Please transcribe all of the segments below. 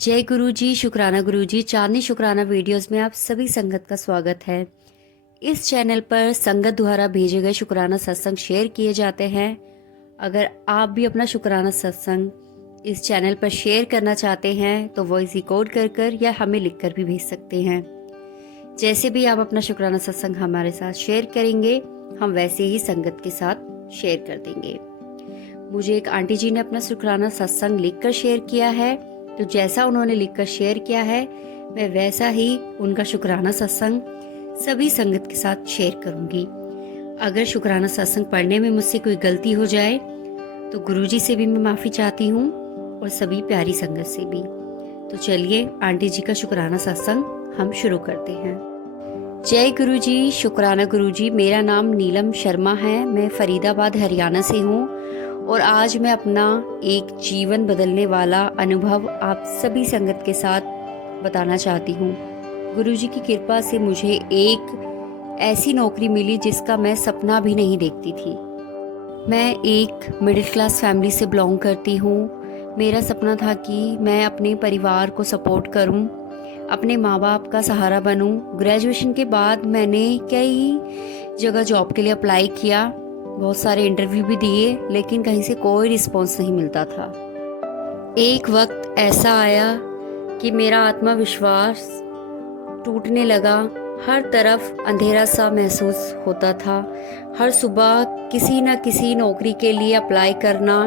जय गुरु जी, शुक्राना गुरु जी। चांदनी शुक्राना वीडियोस में आप सभी संगत का स्वागत है। इस चैनल पर संगत द्वारा भेजे गए शुक्राना सत्संग शेयर किए जाते हैं। अगर आप भी अपना शुक्राना सत्संग इस चैनल पर शेयर करना चाहते हैं तो वॉइस रिकॉर्ड कर या हमें लिखकर भी भेज सकते हैं। जैसे भी आप अपना शुक्राना सत्संग हमारे साथ शेयर करेंगे, हम वैसे ही संगत के साथ शेयर कर देंगे। मुझे एक आंटी जी ने अपना शुक्राना सत्संग लिखकर शेयर किया है, तो जैसा उन्होंने लिखकर शेयर किया है मैं वैसा ही उनका शुक्राना सत्संग सभी संगत के साथ शेयर करूंगी। अगर शुक्राना सत्संग पढ़ने में मुझसे कोई गलती हो जाए तो गुरुजी से भी मैं माफ़ी चाहती हूँ और सभी प्यारी संगत से भी। तो चलिए आंटी जी का शुक्राना सत्संग हम शुरू करते हैं। जय गुरु जी, शुक्राना गुरु जी। मेरा नाम नीलम शर्मा है, मैं फरीदाबाद हरियाणा से हूँ और आज मैं अपना एक जीवन बदलने वाला अनुभव आप सभी संगत के साथ बताना चाहती हूँ। गुरुजी की कृपा से मुझे एक ऐसी नौकरी मिली जिसका मैं सपना भी नहीं देखती थी। मैं एक मिडिल क्लास फैमिली से बिलोंग करती हूँ। मेरा सपना था कि मैं अपने परिवार को सपोर्ट करूँ, अपने माँ बाप का सहारा बनूँ। ग्रेजुएशन के बाद मैंने कई जगह जॉब के लिए अप्लाई किया, बहुत सारे इंटरव्यू भी दिए, लेकिन कहीं से कोई रिस्पॉन्स नहीं मिलता था। एक वक्त ऐसा आया कि मेरा आत्मविश्वास टूटने लगा। हर तरफ अंधेरा सा महसूस होता था। हर सुबह किसी न किसी नौकरी के लिए अप्लाई करना,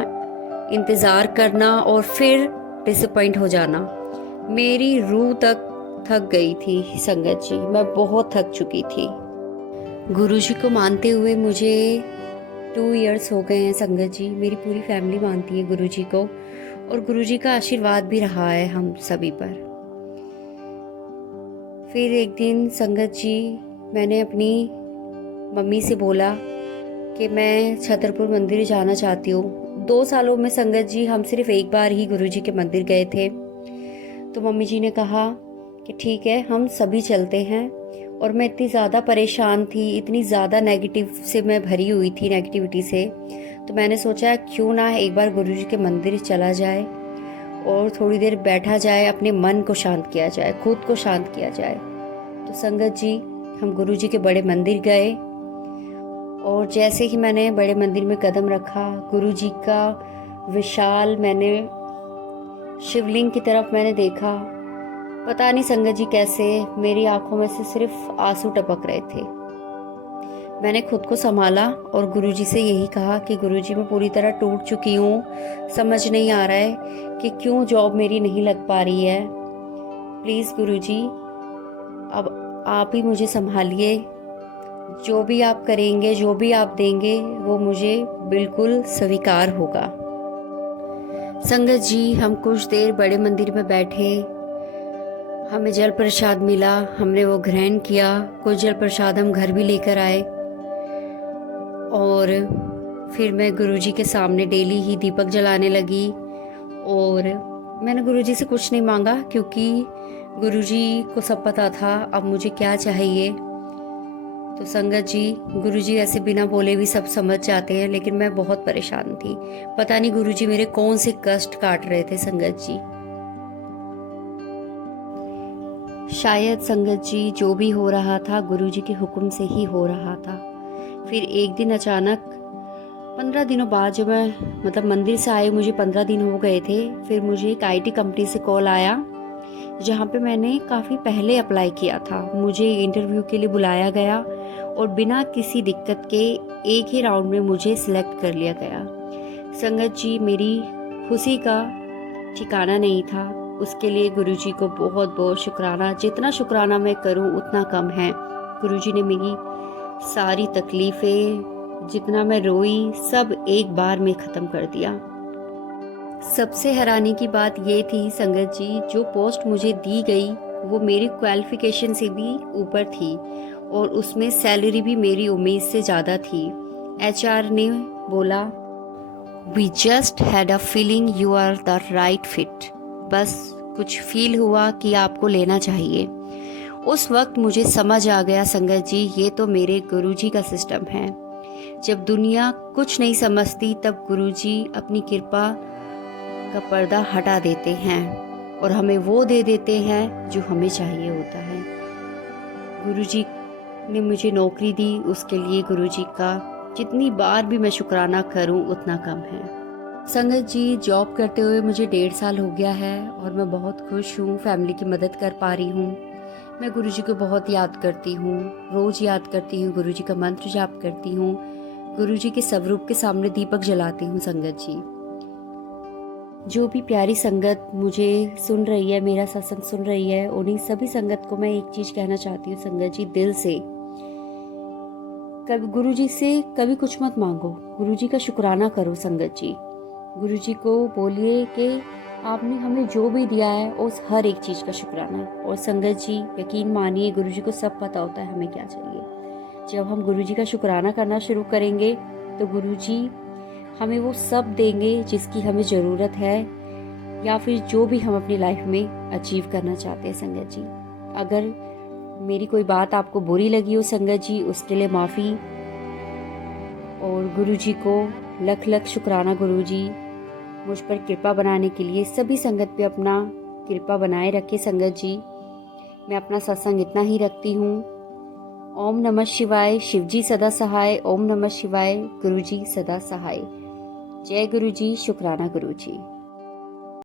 इंतज़ार करना और फिर डिसअपॉइंट हो जाना। मेरी रूह तक थक गई थी संगत जी, मैं बहुत थक चुकी थी। गुरुजी को मानते हुए मुझे 2 इयर्स हो गए हैं संगत जी। मेरी पूरी फैमिली मानती है गुरुजी को और गुरुजी का आशीर्वाद भी रहा है हम सभी पर। फिर एक दिन संगत जी मैंने अपनी मम्मी से बोला कि मैं छतरपुर मंदिर जाना चाहती हूँ। 2 सालों में संगत जी हम सिर्फ एक बार ही गुरुजी के मंदिर गए थे। तो मम्मी जी ने कहा कि ठीक है, हम सभी चलते हैं। और मैं इतनी ज़्यादा परेशान थी, इतनी ज़्यादा नेगेटिव से मैं भरी हुई थी, नेगेटिविटी से। तो मैंने सोचा क्यों ना एक बार गुरुजी के मंदिर चला जाए और थोड़ी देर बैठा जाए, अपने मन को शांत किया जाए, खुद को शांत किया जाए। तो संगत जी हम गुरुजी के बड़े मंदिर गए और जैसे ही मैंने बड़े मंदिर में कदम रखा, गुरुजी का विशाल मैंने शिवलिंग की तरफ मैंने देखा। पता नहीं संगत जी कैसे मेरी आंखों में से सिर्फ आंसू टपक रहे थे। मैंने खुद को संभाला और गुरुजी से यही कहा कि गुरुजी मैं पूरी तरह टूट चुकी हूँ, समझ नहीं आ रहा है कि क्यों जॉब मेरी नहीं लग पा रही है। प्लीज़ गुरुजी अब आप ही मुझे संभालिए। जो भी आप करेंगे, जो भी आप देंगे वो मुझे बिल्कुल स्वीकार होगा। संगत जी हम कुछ देर बड़े मंदिर में बैठे, हमें जल प्रसाद मिला, हमने वो ग्रहण किया। कुछ जल प्रसाद हम घर भी लेकर आए और फिर मैं गुरुजी के सामने डेली ही दीपक जलाने लगी। और मैंने गुरुजी से कुछ नहीं मांगा क्योंकि गुरुजी को सब पता था अब मुझे क्या चाहिए। तो संगत जी गुरुजी ऐसे बिना बोले भी सब समझ जाते हैं, लेकिन मैं बहुत परेशान थी। पता नहीं गुरुजी मेरे कौन से कष्ट काट रहे थे संगत जी। शायद संगत जी जो भी हो रहा था गुरुजी के हुक्म से ही हो रहा था। फिर एक दिन अचानक 15 दिनों बाद जब मैं मंदिर से आए, मुझे 15 दिन हो गए थे, फिर मुझे एक आईटी कंपनी से कॉल आया जहाँ पे मैंने काफ़ी पहले अप्लाई किया था। मुझे इंटरव्यू के लिए बुलाया गया और बिना किसी दिक्कत के एक ही राउंड में मुझे सिलेक्ट कर लिया गया। संगत जी मेरी खुशी का ठिकाना नहीं था। उसके लिए गुरुजी को बहुत बहुत शुक्राना। जितना शुक्राना मैं करूं उतना कम है। गुरुजी ने मेरी सारी तकलीफ़ें, जितना मैं रोई, सब एक बार में ख़त्म कर दिया। सबसे हैरानी की बात ये थी संगत जी, जो पोस्ट मुझे दी गई वो मेरी क्वालिफिकेशन से भी ऊपर थी और उसमें सैलरी भी मेरी उम्मीद से ज़्यादा थी। एचआर ने बोला, we just had a feeling you are the right fit. बस कुछ फील हुआ कि आपको लेना चाहिए। उस वक्त मुझे समझ आ गया संगत जी, ये तो मेरे गुरुजी का सिस्टम है। जब दुनिया कुछ नहीं समझती तब गुरुजी अपनी कृपा का पर्दा हटा देते हैं और हमें वो दे देते हैं जो हमें चाहिए होता है। गुरुजी ने मुझे नौकरी दी, उसके लिए गुरुजी का जितनी बार भी मैं शुक्राना करूं उतना कम है। संगत जी, जॉब करते हुए मुझे 1.5 साल हो गया है और मैं बहुत खुश हूँ, फैमिली की मदद कर पा रही हूँ। मैं गुरुजी को बहुत याद करती हूँ, रोज़ याद करती हूँ, गुरुजी का मंत्र जाप करती हूँ, गुरुजी के स्वरूप के सामने दीपक जलाती हूँ। संगत जी, जो भी प्यारी संगत मुझे सुन रही है, मेरा सत्संग सुन रही है, उन्हीं सभी संगत को मैं एक चीज़ कहना चाहती हूँ संगत जी, दिल से कभी गुरुजी से कभी कुछ मत मांगो, गुरुजी का शुक्राना करो। संगत जी, गुरुजी को बोलिए कि आपने हमें जो भी दिया है उस हर एक चीज़ का शुक्राना। और संगत जी, यकीन मानिए, गुरुजी को सब पता होता है हमें क्या चाहिए। जब हम गुरुजी का शुक्राना करना शुरू करेंगे तो गुरुजी हमें वो सब देंगे जिसकी हमें ज़रूरत है, या फिर जो भी हम अपनी लाइफ में अचीव करना चाहते हैं। संगत जी, अगर मेरी कोई बात आपको बुरी लगी हो संगत जी, उसके लिए माफ़ी। और गुरुजी को लख लख शुक्राना गुरुजी, मुझ पर कृपा बनाने के लिए। सभी संगत पे अपना कृपा बनाए रखे संगत जी। मैं अपना सत्संग इतना ही रखती हूँ। ओम नमः शिवाय, शिवजी सदा सहाय। ओम नमः शिवाय, गुरुजी सदा सहाय। जय गुरुजी, शुक्राना गुरुजी।